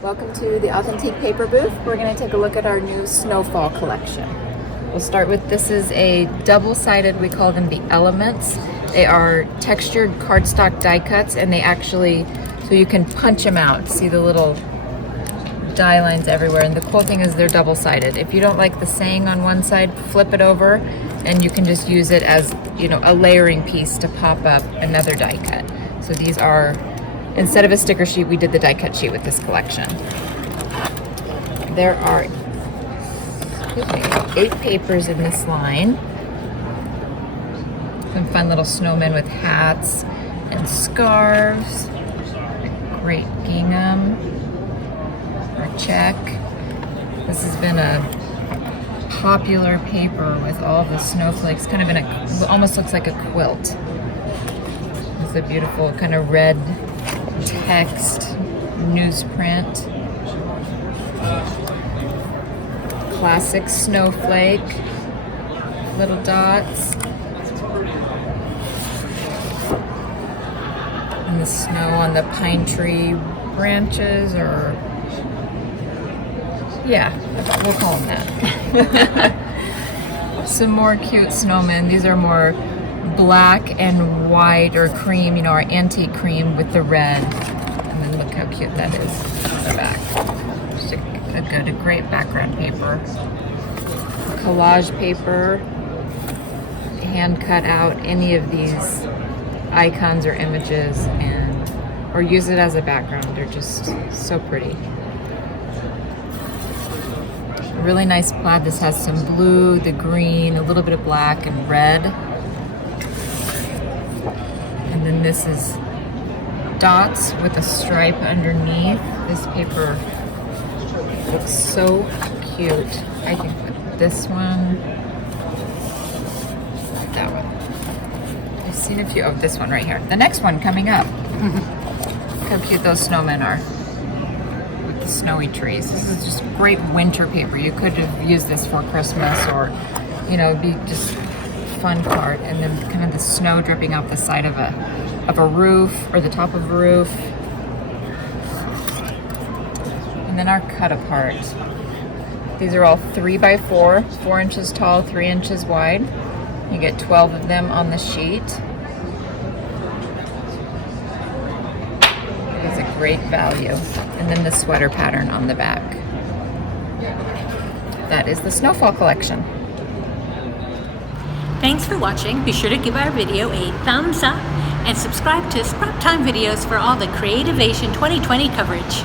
Welcome to the Authentique paper booth. We're going to take a look at our new Snowfall Collection. We'll start with, this is a double-sided, we call them the elements. They are textured cardstock die cuts, and they actually, so you can punch them out. See the little die lines everywhere, and the cool thing is they're double-sided. If you don't like the saying on one side, flip it over, and you can just use it as, you know, a layering piece to pop up another die cut. So these are, instead of a sticker sheet, we did the die cut sheet with this collection. There are 8 papers in this line. Some fun little snowmen with hats and scarves. A great gingham or check. This has been a popular paper with all the snowflakes, kind of in a, almost looks like a quilt. It's a beautiful kind of red text newsprint. Classic snowflake, little dots. And the snow on the pine tree branches, or yeah, we'll call them that. Some more cute snowmen. These are more black and white or cream, you know, our antique cream with the red. And then look how cute that is on the back. Just a great background paper. Collage paper. Hand cut out any of these icons or images and or use it as a background. They're just so pretty. A really nice plaid. This has some blue, the green, a little bit of black and red. And then this is dots with a stripe underneath. This paper looks so cute. I think with this one, that one. I've seen a few. Oh, this one right here. The next one coming up. Look how cute those snowmen are with the snowy trees. This is just great winter paper. You could have used this for Christmas, or, you know, be just fun card. And then kind of the snow dripping off the side of a roof, or the top of a roof. And then our cut apart. These are all 3x4, 4 inches tall, 3 inches wide. You get 12 of them on the sheet. It is a great value. And then the sweater pattern on the back. That is the Snowfall Collection. Thanks for watching. Be sure to give our video a thumbs up and subscribe to Sprout Time videos for all the Creativation 2020 coverage.